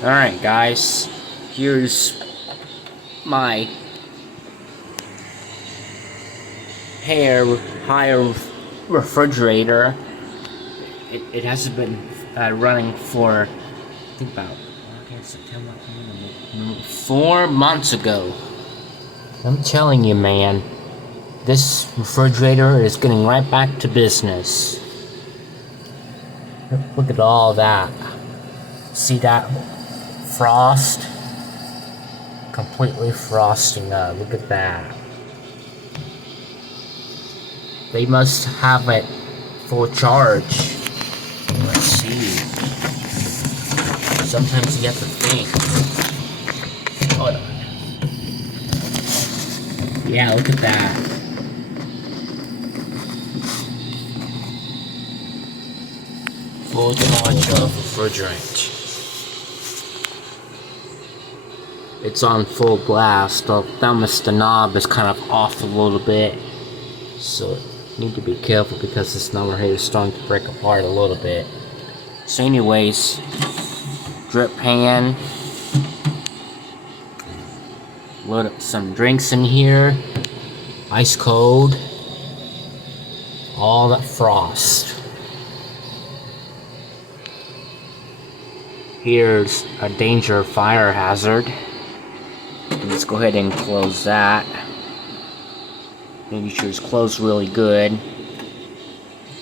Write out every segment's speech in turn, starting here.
Alright guys, here's my higher refrigerator. It hasn't been running for, I think about September, 4 months ago. I'm telling you, man, this refrigerator is getting right back to business. Look at all that. See that frost? Completely frosting up. Look at that. They must have it full charge. Let's see. Sometimes you have to think. Hold on. Yeah, look at that. Full charge of refrigerant. It's on full blast. The knob is kind of off a little bit, so you need to be careful because this number here is starting to break apart a little bit. So anyways, drip pan. Load up some drinks in here. Ice cold. All that frost. Here's a danger fire hazard. Let's go ahead and close that. Making sure it's closed really good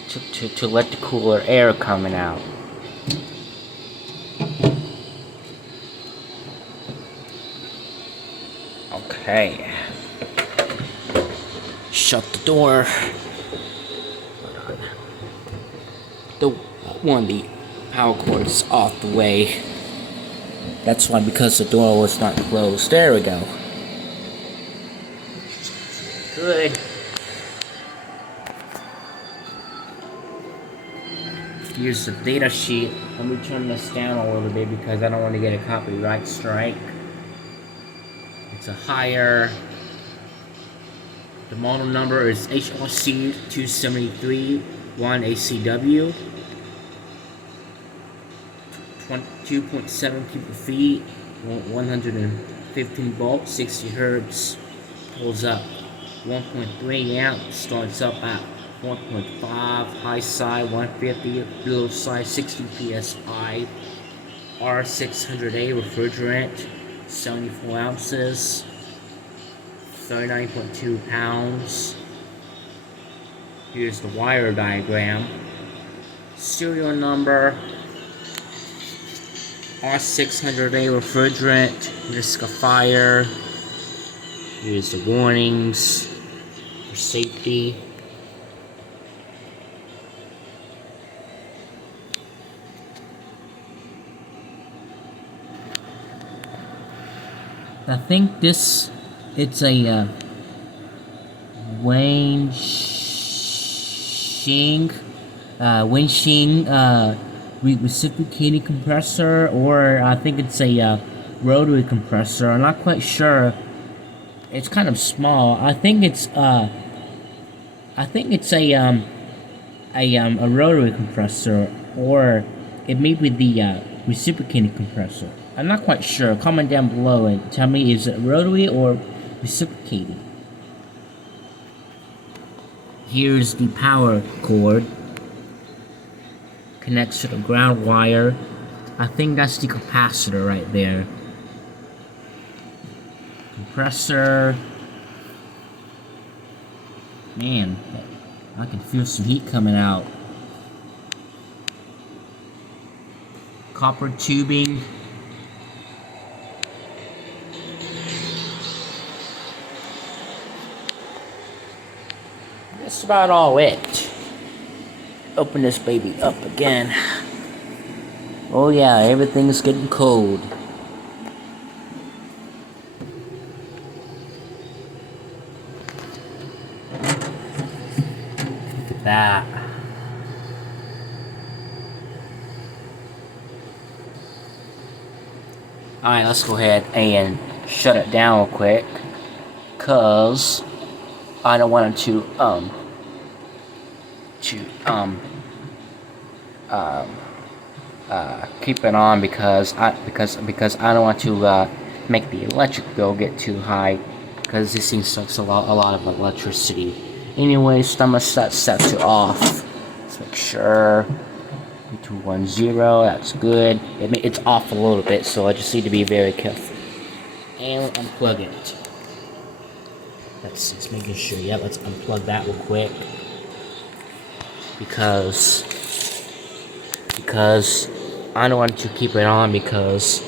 to let the cooler air coming out. Okay. Shut the door. The power cord is off the way. That's why, because the door was not closed. There we go. Good. Here's the data sheet. Let me turn this down a little bit because I don't want to get a copyright strike. It's a higher. The model number is HRC 273 1ACW. 2.7 cubic feet, 115 volts, 60 hertz, pulls up 1.3 amps, starts up at 1.5, high side 150, low side 60 psi, R600A refrigerant, 74 ounces, 39.2 pounds. Here's the wire diagram, serial number, R600A refrigerant, risk of fire. Here's the warnings for safety. I think it's a Wingshing reciprocating compressor, or I think it's a rotary compressor. I'm not quite sure. It's kind of small. I think it's a rotary compressor, or it may be the reciprocating compressor. I'm not quite sure. Comment down below and tell me, is it rotary or reciprocating? Here's the power cord. Connects to the ground wire. I think that's the capacitor right there. Compressor. Man, I can feel some heat coming out. Copper tubing. That's about all it. Open this baby up again. Oh yeah, everything's getting cold. Look at that. Alright, let's go ahead and shut it down real quick, cause I don't want it to keep it on because I don't want to make the electric bill get too high because this thing sucks a lot of electricity. Anyway, thermostat set to off. Let's make sure. 210. That's good. It's off a little bit, so I just need to be very careful. And unplug it. That's just making sure. Yeah, let's unplug that real quick because I don't want to keep it on because.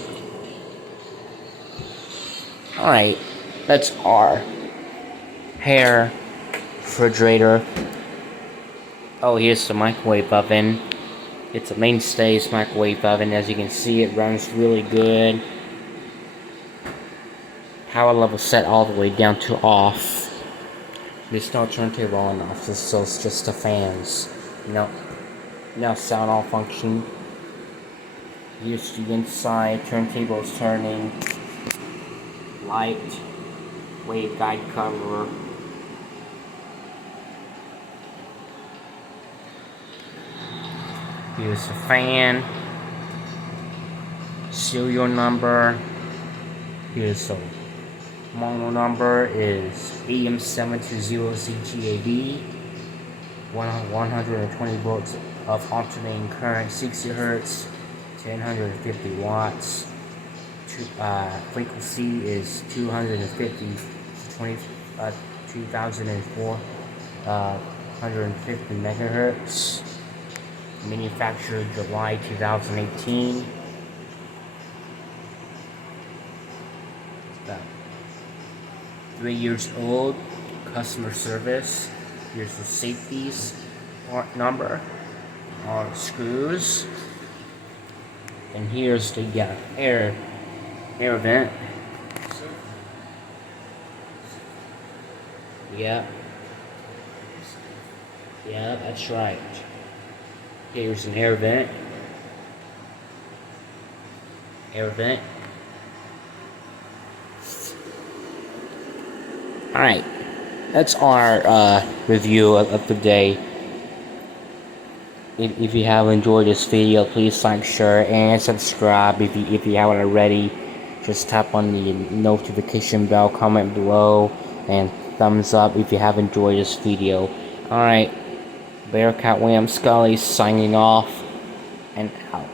Alright, that's our hair refrigerator. Oh, here's the microwave oven. It's a Mainstays microwave oven. As you can see, it runs really good. Power level set all the way down to off. There's no turntable on off, so it's just the fans. Now sound all function. Here's the inside. Turntable is turning. Light. Waveguide cover. Here's the fan. Serial number. Here's the model number is AM720ZGAB. 120 volts of alternating current, 60 hertz, 1050 watts. Frequency is 250, 2004, 150 megahertz. Manufactured July 2018. It's about 3 years old. Customer service. Here's the safeties part number. All screws. And here's the air vent. Yeah. Yeah, that's right. Here's an air vent. Air vent. Alright. That's our review of the day. If you have enjoyed this video, please like, share, and subscribe if you haven't already. Just tap on the notification bell, comment below, and thumbs up if you have enjoyed this video. Alright. Bearcat William Scully signing off and out.